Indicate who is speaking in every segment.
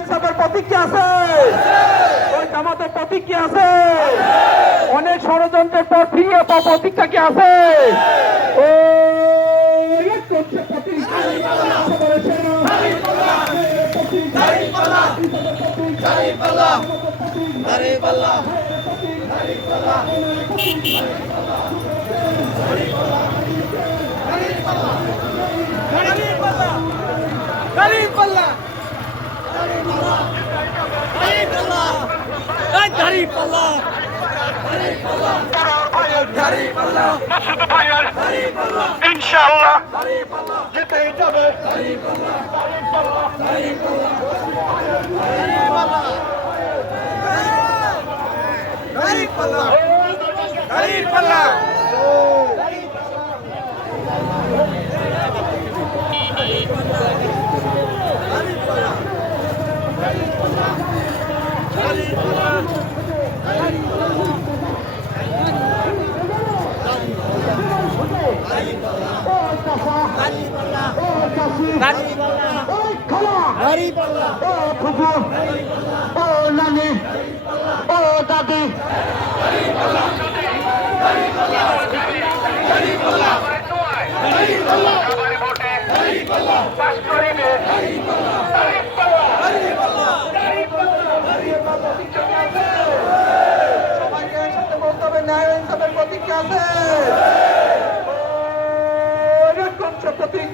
Speaker 1: ইনসাফের প্রতীক কি আছে ওই সবাই একসাথে বলো যে ইনসাফের প্রতীক কি আছে। অনেক ষড়যন্ত্রের পর ফিরিয়ে পাওয়া প্রতীকটা কি আছে? ও এক করছে সেনা। প্রতীক।
Speaker 2: ইনশাআল্লাহ জিতেই যাবে
Speaker 1: ওই খালা। ও সবাইকে বলতে হবে ন্যায় ইনসাফের প্রতীক আছে ও, এক করছে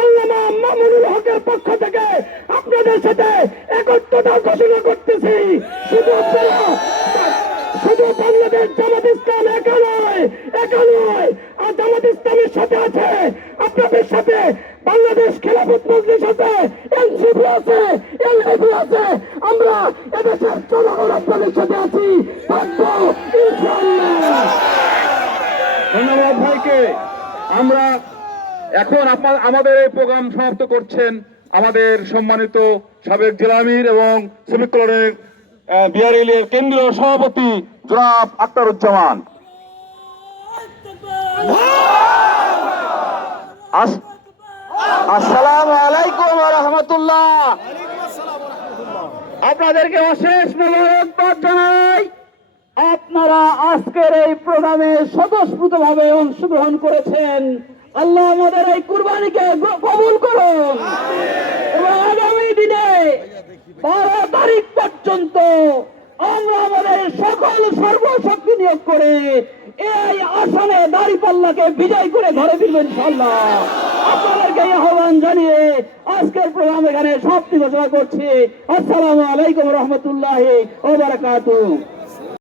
Speaker 1: আল্লামা মামুনুল হকের পক্ষ থেকে আপনাদের সাথে একত্রতা ঘোষণা করতেছি। শুধু আপনারা, শুধু বাংলাদেশ জামাত ইসলাম একা নয় একা নয়, আর জামাত ইসলামের সাথে আছে, আপনাদের সাথে বাংলাদেশ খেলাফত মজলিস আছে এনসিপি আছে এলডিপি আছে, আমরা এদেশের জনগণ আপনাদের সাথে আছি
Speaker 3: ধন্যবাদ ভাইকে। আমরা এখন আমাদের এই প্রোগ্রাম সমাপ্ত করছেন আমাদের সম্মানিত সাবেক জেলা আমির এবং শ্রমিক কল্যাণের বিআরএল এর কেন্দ্রীয় সভাপতি জনাব আক্তারুজ্জামান।
Speaker 1: আসসালামু আলাইকুম রাহমাতুল্লাহ। আপনাদেরকে অশেষ মোবারকবাদ জানাই। আপনারা আজকের এই প্রোগ্রামে স্বতঃস্ফূর্তভাবে অংশগ্রহণ করেছেন আল্লাহ আমাদের এই কুরবানিকে কবুল করুন এবং আগামী দিনে বারো তারিখ পর্যন্ত আমরা আমাদের সকল সর্বশক্তি নিয়োগ করে এই আসনে দাঁড়িপাল্লাকে বিজয় করে ঘরে ফিরবেন ইনশাল্লাহ আপনাদেরকে আহ্বান জানিয়ে আজকের প্রোগ্রাম এখানে সমাপ্তি ঘোষণা করছি। আসসালামু আলাইকুম রহমতুল্লাহ ও বারাকাতুহ।